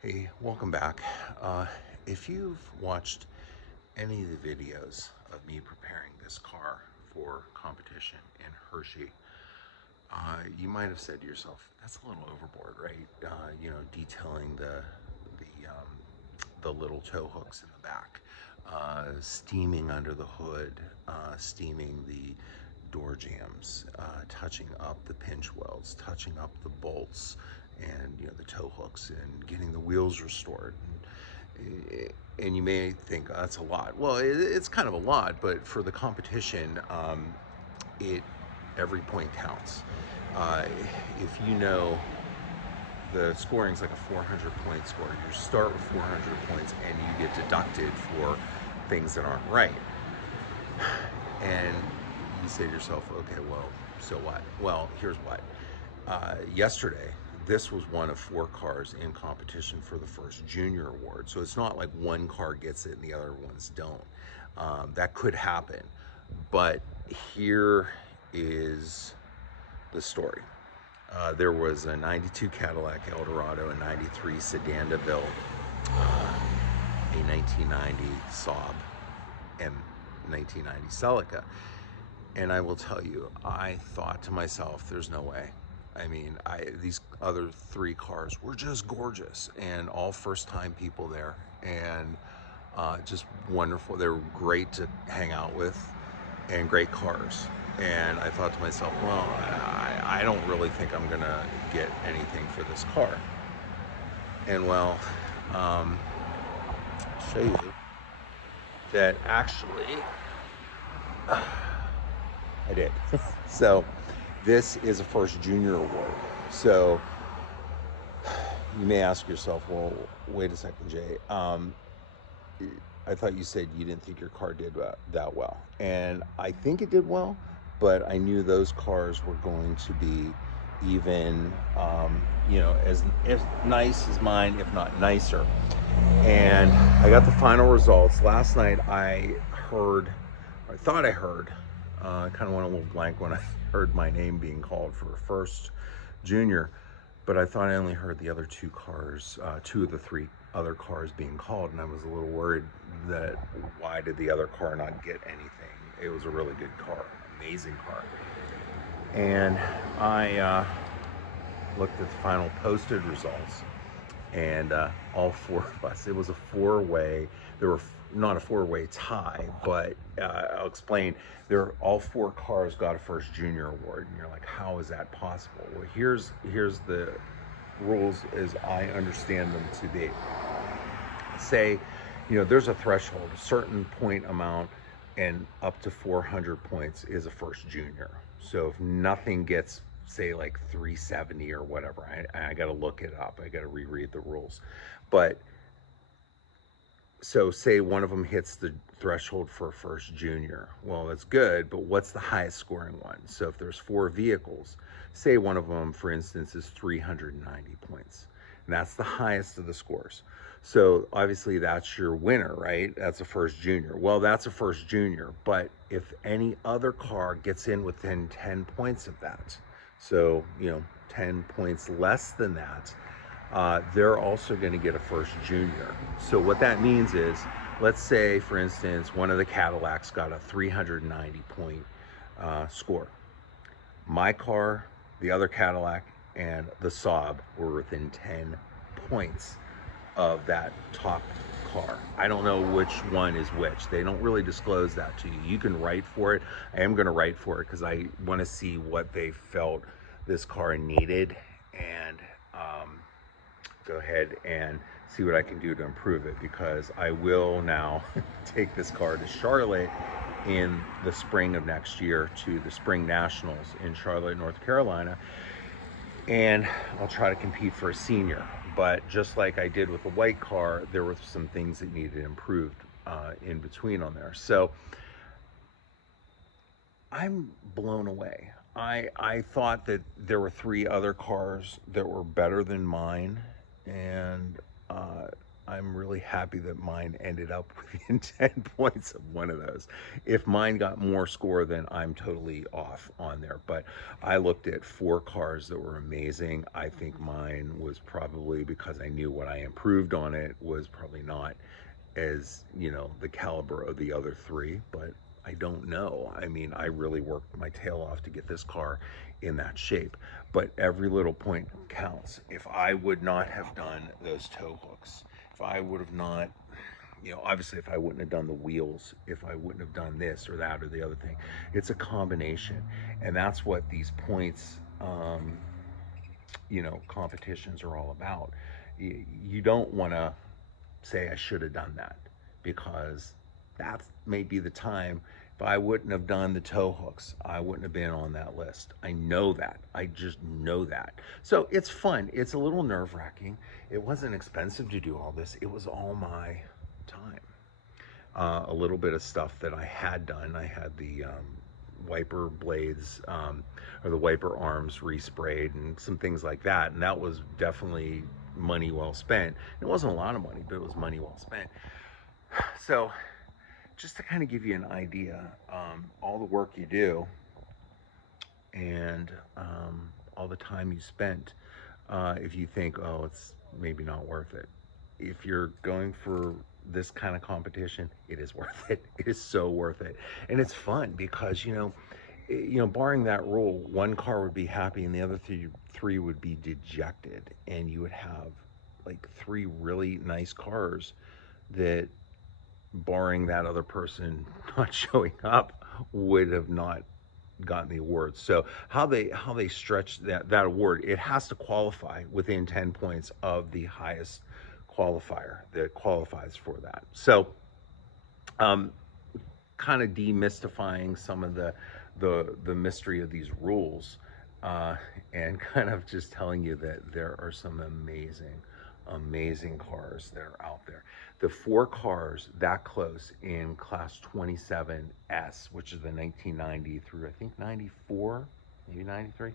Hey, welcome back. If you've watched any of the videos of me preparing this car for competition in Hershey, you might have said to yourself, "That's a little overboard, right?" Detailing the little tow hooks in the back, steaming under the hood, steaming the door jambs, touching up the pinch welds, touching up the bolts, and the tow hooks, and getting the wheels restored. And you may think, oh, that's a lot. Well, it's kind of a lot, but for the competition, it every point counts. Uh, if you know the scoring is like a 400 point score, you start with 400 points and you get deducted for things that aren't right. And you say to yourself, okay, well, so what? Well, here's what. Yesterday, this was one of 4 cars in competition for the first junior award. So it's not like one car gets it and the other ones don't. That could happen. But here is the story. There was a 92 Cadillac Eldorado, a 93 Sedan DeVille, a 1990 Saab, and 1990 Celica. And I will tell you, I thought to myself, there's no way. I mean, these other 3 cars were just gorgeous and all first-time people there, and just wonderful. They were great to hang out with and great cars. And I thought to myself, well, I don't really think I'm gonna get anything for this car. And well, I'll show you that actually I did. So this is a first junior award. So you may ask yourself, well, wait a second, Jay. I thought you said you didn't think your car did that well. And I think it did well, but I knew those cars were going to be even, as nice as mine, if not nicer. And I got the final results. Last night I thought I heard, I kind of went a little blank when I heard my name being called for first junior, but I thought I only heard the other 2 cars, 2 of the 3 other cars being called, and I was a little worried that why did the other car not get anything? It was a really good car, amazing car. And I looked at the final posted results, and all 4 of us, it was a 4-way. There were not a 4-way tie, but I'll explain. All 4 cars got a first junior award, and you're like, how is that possible? Well, here's the rules as I understand them to be. Say, there's a threshold, a certain point amount, and up to 400 points is a first junior. So if nothing gets, say, like 370 or whatever, I got to look it up. I got to reread the rules. But so say one of them hits the threshold for a first junior. Well, that's good, but what's the highest scoring one? So if there's 4 vehicles, say one of them, for instance, is 390 points. And that's the highest of the scores. So obviously that's your winner, right? That's a first junior. Well, that's a first junior, but if any other car gets in within 10 points of that, so 10 points less than that, they're also going to get a first junior. So what that means is, let's say, for instance, one of the Cadillacs got a 390 point score. My car, the other Cadillac, and the Saab were within 10 points of that top car. I don't know which one is which. They don't really disclose that to you. You can write for it. I am going to write for it because I want to see what they felt this car needed, and go ahead and see what I can do to improve it, because I will now take this car to Charlotte in the spring of next year, to the Spring Nationals in Charlotte, North Carolina, and I'll try to compete for a senior. But just like I did with the white car, there were some things that needed improved in between on there. So I'm blown away. I thought that there were 3 other cars that were better than mine, and I'm really happy that mine ended up within 10 points of one of those. If mine got more score, then I'm totally off on there. But I looked at 4 cars that were amazing. I think mine was probably, because I knew what I improved on it, was probably not as, the caliber of the other 3, but I don't know. I mean, I really worked my tail off to get this car in that shape, but every little point counts. If I would not have done those tow hooks, if I would have not, obviously if I wouldn't have done the wheels, if I wouldn't have done this or that or the other thing, it's a combination. And that's what these points, competitions are all about. You don't want to say I should have done that, because that may be the time. If I wouldn't have done the tow hooks, I wouldn't have been on that list. I know that. I just know that. So it's fun. It's a little nerve-wracking. It wasn't expensive to do all this. It was all my time. A little bit of stuff that I had done. I had the wiper blades, or the wiper arms resprayed and some things like that, and that was definitely money well spent. It wasn't a lot of money, but it was money well spent. So just to kind of give you an idea, all the work you do and all the time you spent, if you think, oh, it's maybe not worth it, if you're going for this kind of competition, it is worth it. It is so worth it. And it's fun because, barring that rule, 1 car would be happy and the other three would be dejected, and you would have like 3 really nice cars that, barring that other person not showing up, would have not gotten the award. So how they stretch that award, it has to qualify within 10 points of the highest qualifier that qualifies for that. So kind of demystifying some of the mystery of these rules, and kind of just telling you that there are some amazing cars that are out there. The 4 cars that close in class 27S, which is the 1990 through I think 94, maybe 93,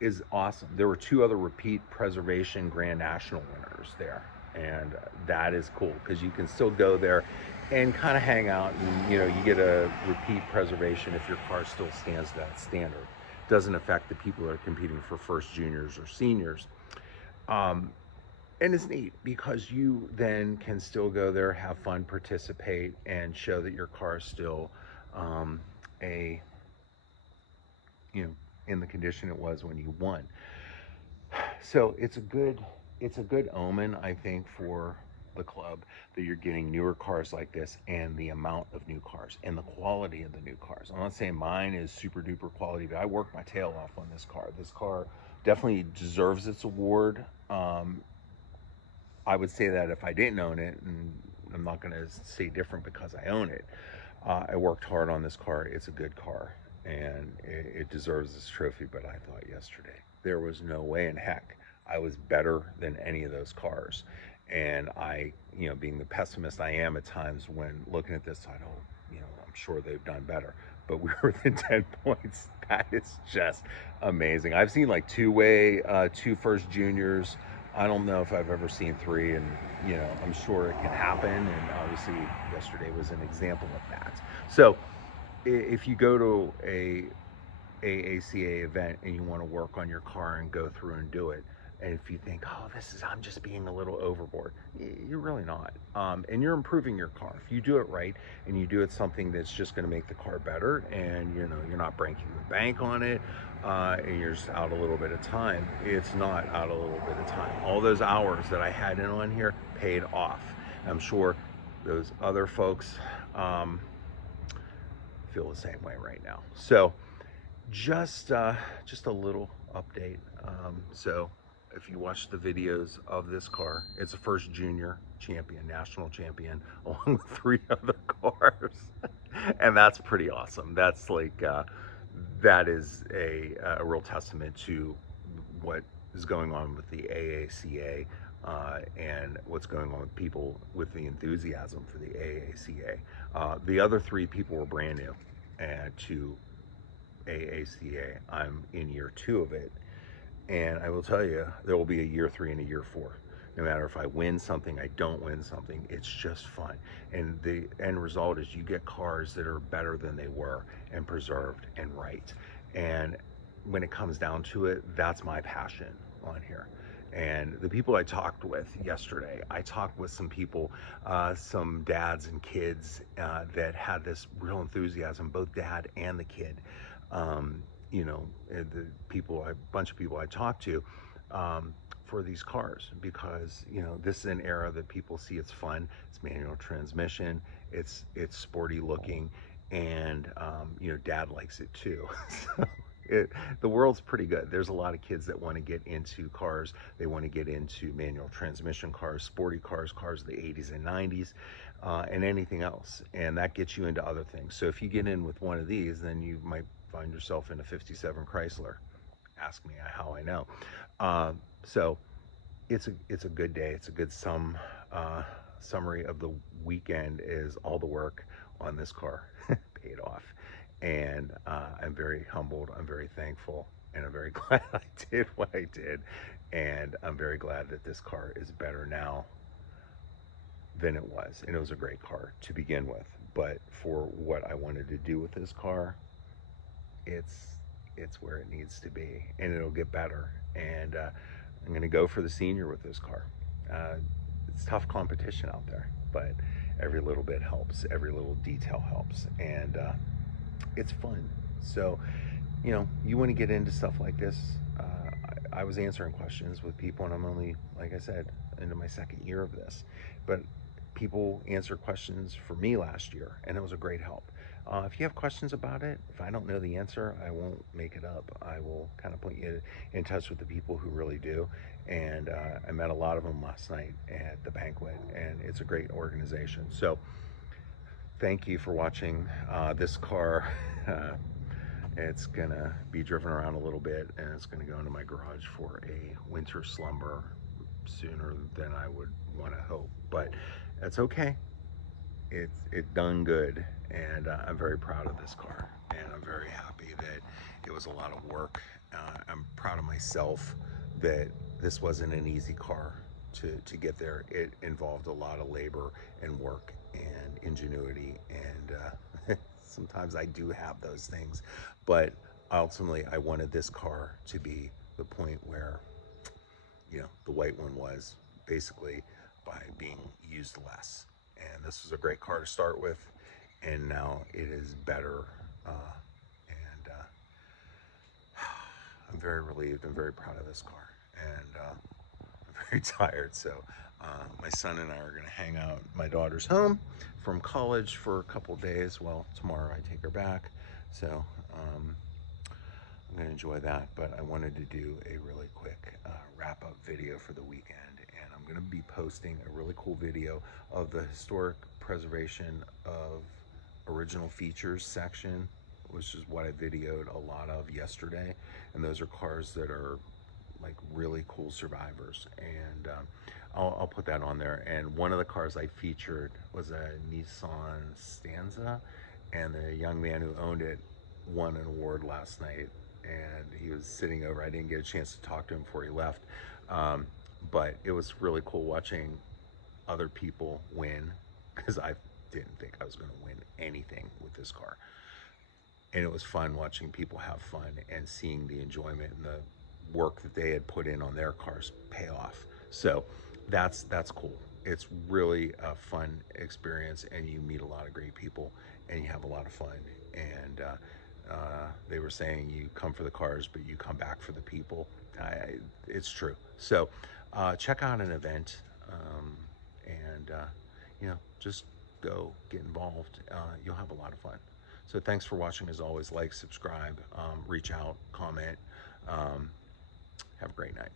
is awesome. There were 2 other repeat preservation Grand National winners there, and that is cool because you can still go there and kind of hang out, and you get a repeat preservation if your car still stands to that standard. Doesn't affect the people that are competing for first juniors or seniors. And it's neat because you then can still go there, have fun, participate, and show that your car is still in the condition it was when you won. So it's a good omen, I think, for the club that you're getting newer cars like this, and the amount of new cars and the quality of the new cars. I'm not saying mine is super duper quality, but I worked my tail off on this car. This car definitely deserves its award. I would say that if I didn't own it, and I'm not going to say different because I own it, I worked hard on this car. It's a good car, and it deserves this trophy. But I thought yesterday, there was no way in heck I was better than any of those cars. And I, being the pessimist I am at times when looking at this, I don't, I'm sure they've done better. But we were within 10 points. That is just amazing. I've seen like 2 first juniors. I don't know if I've ever seen 3, and I'm sure it can happen, and obviously yesterday was an example of that. So if you go to a AACA event and you want to work on your car and go through and do it, and if you think, oh, I'm just being a little overboard, you're really not. And you're improving your car. If you do it right and you do it something that's just going to make the car better, and you're not breaking the bank on it, and you're just out a little bit of time, it's not out a little bit of time. All those hours that I had in on here paid off. I'm sure those other folks feel the same way right now. So just a little update. So if you watch the videos of this car, it's a first junior champion, national champion, along with 3 other cars. And that's pretty awesome. That's like, that is a real testament to what is going on with the AACA, and what's going on with people with the enthusiasm for the AACA. The other 3 people were brand new to AACA. I'm in year 2 of it. And I will tell you, there will be a year 3 and a year 4. No matter if I win something, I don't win something, it's just fun. And the end result is you get cars that are better than they were and preserved and right. And when it comes down to it, that's my passion on here. And the people I talked with yesterday, I talked with some people, some dads and kids that had this real enthusiasm, both dad and the kid. You know, the people, a bunch of people I talked to, for these cars, because you know this is an era that people see it's fun, it's manual transmission, it's sporty looking, and you know, dad likes it too. So the world's pretty good. There's a lot of kids that want to get into cars. They want to get into manual transmission cars, sporty cars, cars of the 80s and 90s, and anything else. And that gets you into other things. So if you get in with one of these, then you might find yourself in a 57 Chrysler. Ask me how I know. So it's a good day. It's a good summary of the weekend. Is all the work on this car paid off, and I'm very humbled. I'm very thankful, and I'm very glad I did what I did, and I'm very glad that this car is better now than it was. And it was a great car to begin with, but for what I wanted to do with this car, it's it's where it needs to be, and it'll get better. And I'm going to go for the senior with this car. Uh, it's tough competition out there, but every little bit helps. Every little detail helps, and it's fun. So, you know, you want to get into stuff like this. I was answering questions with people, and I'm only, like I said, into my second year of this, but people answered questions for me last year, and it was a great help. If you have questions about it, if I don't know the answer, I won't make it up. I will kind of put you in touch with the people who really do. And I met a lot of them last night at the banquet, and it's a great organization. So thank you for watching this car. It's gonna be driven around a little bit, and it's gonna go into my garage for a winter slumber sooner than I would want to hope. But that's okay. It done good, and I'm very proud of this car, and I'm very happy that it was a lot of work. I'm proud of myself that this wasn't an easy car to get there. It involved a lot of labor and work and ingenuity, and sometimes I do have those things, but ultimately I wanted this car to be the point where, you know, the white one was basically by being used less. And this was a great car to start with, and now it is better. And I'm very relieved. I'm very proud of this car, and I'm very tired. So my son and I are going to hang out. My daughter's home from college for a couple days. Well, tomorrow I take her back, so I'm going to enjoy that. But I wanted to do a really quick wrap-up video for the weekend, and I'm going to be posting a really cool video of the historic preservation of original features section, which is what I videoed a lot of yesterday. And those are cars that are like really cool survivors, and I'll put that on there. And one of the cars I featured was a Nissan Stanza, and the young man who owned it won an award last night, and he was sitting over. I didn't get a chance to talk to him before he left, but it was really cool watching other people win, because I didn't think I was going to win anything with this car. And it was fun watching people have fun and seeing the enjoyment and the work that they had put in on their cars pay off. So that's cool. It's really a fun experience, and you meet a lot of great people, and you have a lot of fun. And they were saying you come for the cars, but you come back for the people. It's true. So check out an event, and you know, just go get involved. You'll have a lot of fun. So thanks for watching. As always, like, subscribe, reach out, comment. Have a great night.